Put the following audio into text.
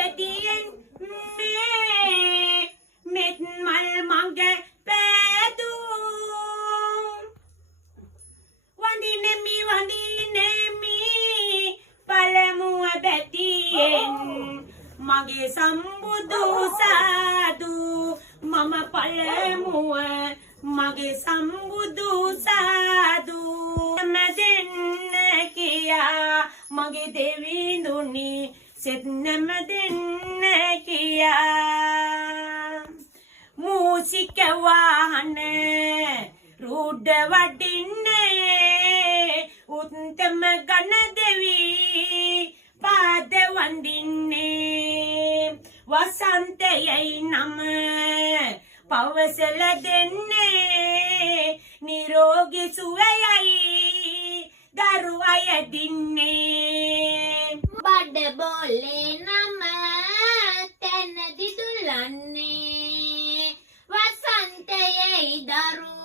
බැදියෙන් මෙත් මල් මඟ පෑදූ වඳිනෙමි පළමුව බැදියෙන් මගේ සම්බුදු සාදු මම පළමුව මගේ සම්බුදු සාදු දෙන්න කියා මගේ දෙවිඳුනි සෙත් නැම දෙන්න කියා මූසික වාහන රුඩ වඩින්නේ උත්තම ගණ දෙවි පාද වඳින්නේ වසන්තයයි නම පවසල දෙන්නේ නිරෝගී සුවයයි දරු අය දින්නේ බඩ බෝලේ නම තැන දිදුලන්නේ වසන්තයයි දරු